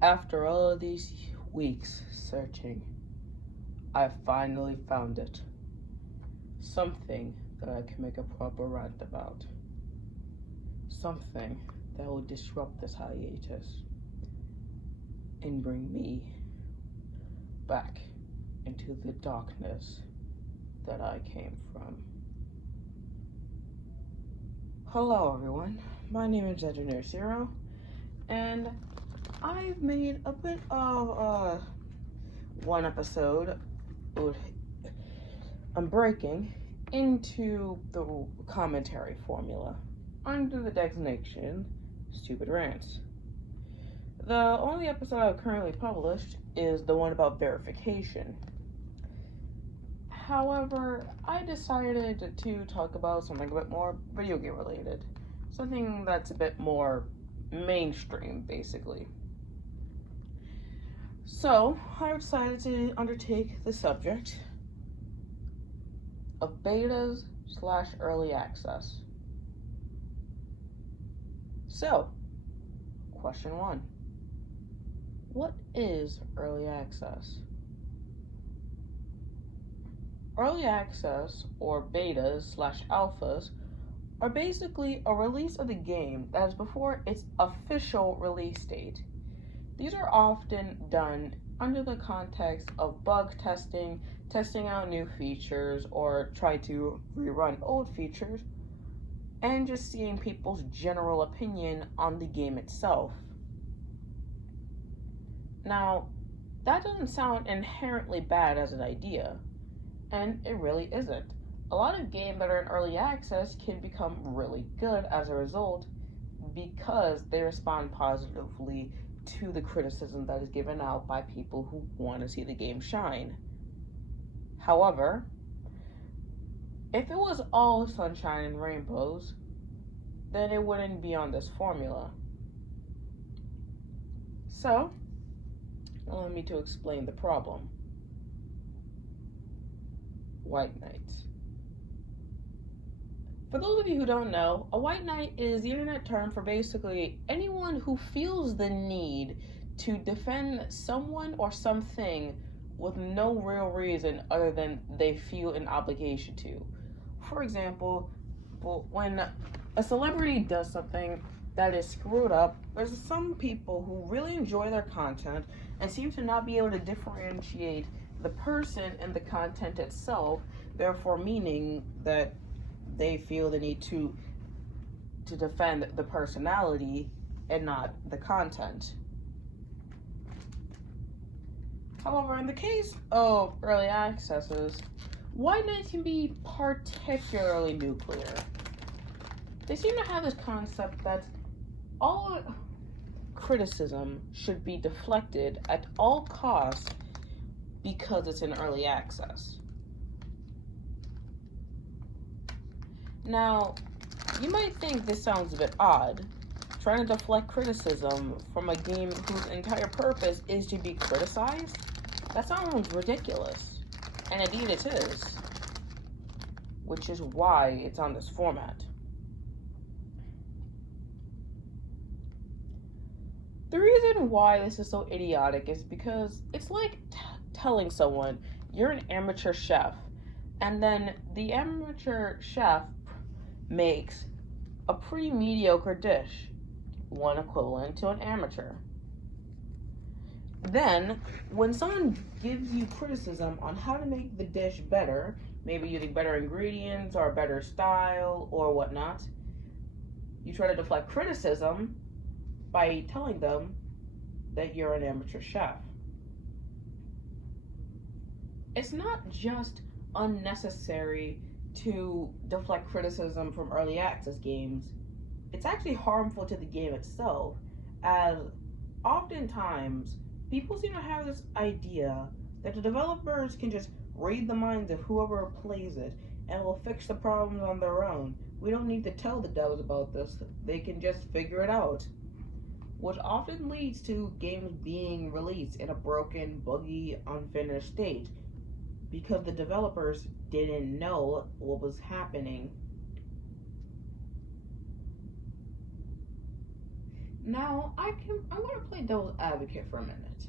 After all of these weeks searching, I finally found it. Something that I can make a proper rant about. Something that will disrupt this hiatus and bring me back into the darkness that I came from. Hello, everyone. My name is Engineer Zero, and I've made a bit of one episode. I'm breaking into the commentary formula under the designation Stupid Rants. The only episode I've currently published is the one about verification. However, I decided to talk about something a bit more video game related. Something that's a bit more mainstream, basically. So, I decided to undertake the subject of betas / early access. So, question 1. What is early access? Early access, or betas / alphas, are basically a release of the game that is before its official release date. These are often done under the context of bug testing, testing out new features, or trying to rerun old features, and just seeing people's general opinion on the game itself. Now, that doesn't sound inherently bad as an idea, and it really isn't. A lot of games that are in early access can become really good as a result because they respond positively to the criticism that is given out by people who want to see the game shine. However, if it was all sunshine and rainbows, then it wouldn't be on this formula. So, allow me to explain the problem. White Knights. For those of you who don't know, a white knight is the internet term for basically anyone who feels the need to defend someone or something with no real reason other than they feel an obligation to. For example, when a celebrity does something that is screwed up, there's some people who really enjoy their content and seem to not be able to differentiate the person and the content itself, therefore meaning that they feel the need to defend the personality and not the content. However, in the case of early accesses, white knights can be particularly nuclear. They seem to have this concept that all criticism should be deflected at all costs because it's in early access. Now, you might think this sounds a bit odd, trying to deflect criticism from a game whose entire purpose is to be criticized? That sounds ridiculous, and indeed it is, which is why it's on this format. The reason why this is so idiotic is because it's like telling someone you're an amateur chef, and then the amateur chef makes a pretty mediocre dish, one equivalent to an amateur. Then, when someone gives you criticism on how to make the dish better, maybe using better ingredients or a better style or whatnot, you try to deflect criticism by telling them that you're an amateur chef. It's not just unnecessary to deflect criticism from early access games. It's actually harmful to the game itself, as oftentimes people seem to have this idea that the developers can just read the minds of whoever plays it and will fix the problems on their own. We don't need to tell the devs about this, they can just figure it out. Which often leads to games being released in a broken, buggy, unfinished state because the developers didn't know what was happening. Now, I'm going to play devil's advocate for a minute.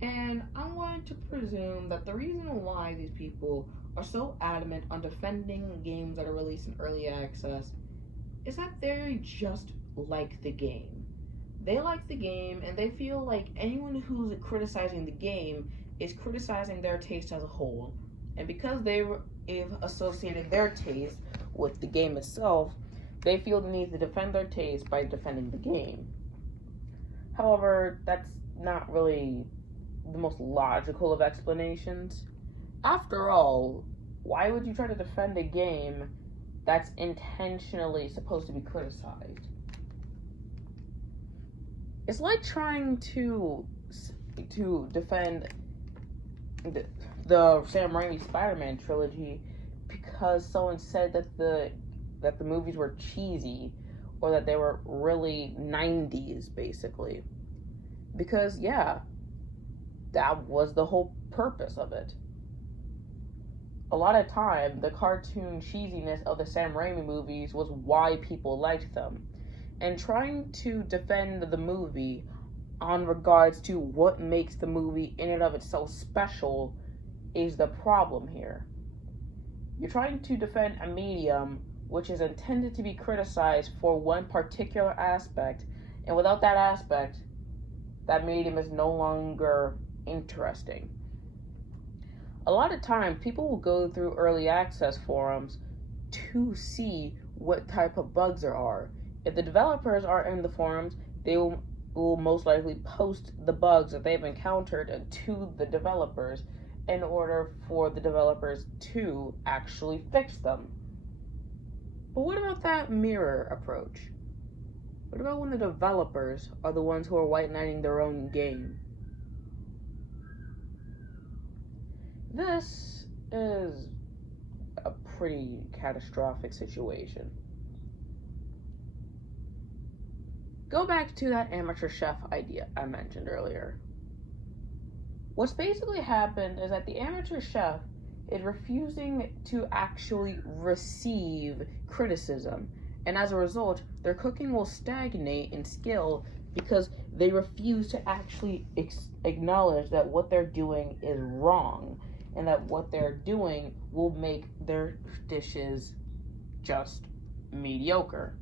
And I'm going to presume that the reason why these people are so adamant on defending games that are released in early access is that they just like the game. They like the game, and they feel like anyone who's criticizing the game is criticizing their taste as a whole. And because they've associated their taste with the game itself, they feel the need to defend their taste by defending the game. However, that's not really the most logical of explanations. After all, why would you try to defend a game that's intentionally supposed to be criticized? It's like trying to defend the Sam Raimi Spider-Man trilogy because someone said that the movies were cheesy or that they were really 90s, basically. Because, yeah, that was the whole purpose of it. A lot of time, the cartoon cheesiness of the Sam Raimi movies was why people liked them. And trying to defend the movie on regards to what makes the movie in and of itself special is the problem here. You're trying to defend a medium which is intended to be criticized for one particular aspect, and without that aspect, that medium is no longer interesting. A lot of times, people will go through early access forums to see what type of bugs there are. If the developers are in the forums, they will most likely post the bugs that they've encountered to the developers in order for the developers to actually fix them. But what about that mirror approach? What about when the developers are the ones who are white knighting their own game? This is a pretty catastrophic situation. Go back to that amateur chef idea I mentioned earlier. What's basically happened is that the amateur chef is refusing to actually receive criticism, and as a result, their cooking will stagnate in skill because they refuse to actually acknowledge that what they're doing is wrong, and that what they're doing will make their dishes just mediocre.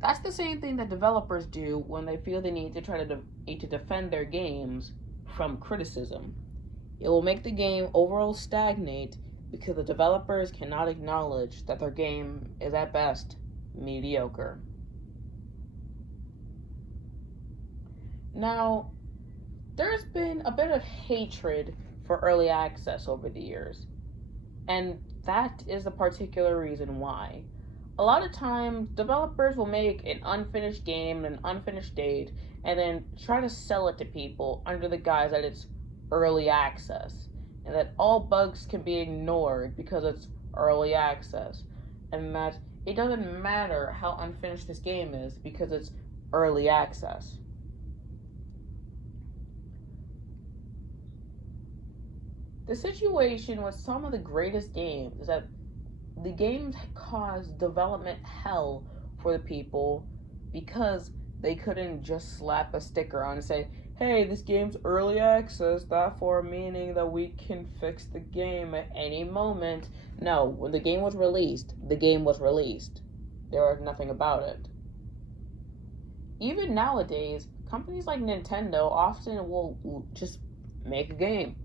That's the same thing that developers do when they feel they need to to defend their games from criticism. It will make the game overall stagnate because the developers cannot acknowledge that their game is at best mediocre. Now, there's been a bit of hatred for early access over the years, and that is the particular reason why. A lot of times, developers will make an unfinished game and an unfinished date and then try to sell it to people under the guise that it's early access and that all bugs can be ignored because it's early access, and that it doesn't matter how unfinished this game is because it's early access. The situation with some of the greatest games is that the games cause development hell for the people because they couldn't just slap a sticker on and say, hey, this game's early access, therefore meaning that we can fix the game at any moment. No, when the game was released, the game was released. There was nothing about it. Even nowadays, companies like Nintendo often will just make a game.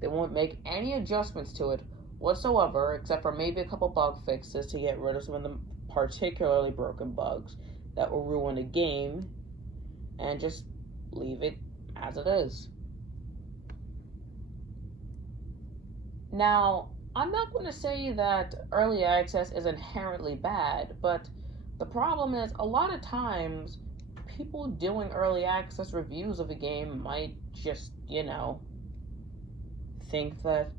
They won't make any adjustments to it whatsoever, except for maybe a couple bug fixes to get rid of some of the particularly broken bugs that will ruin a game, and just leave it as it is. Now, I'm not going to say that early access is inherently bad, but the problem is a lot of times people doing early access reviews of a game might just, think that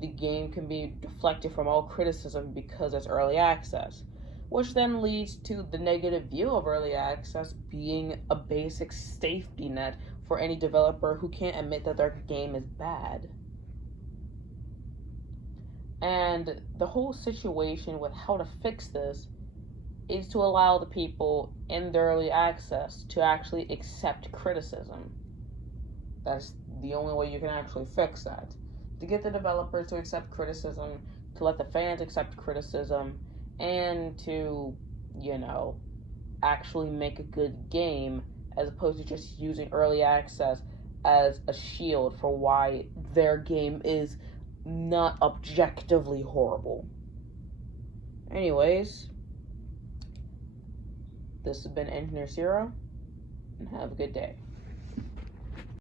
the game can be deflected from all criticism because it's early access, which then leads to the negative view of early access being a basic safety net for any developer who can't admit that their game is bad. And the whole situation with how to fix this is to allow the people in the early access to actually accept criticism. That's the only way you can actually fix that. To get the developers to accept criticism, to let the fans accept criticism, and to, you know, actually make a good game as opposed to just using early access as a shield for why their game is not objectively horrible. Anyways, this has been Engineer Zero, and have a good day.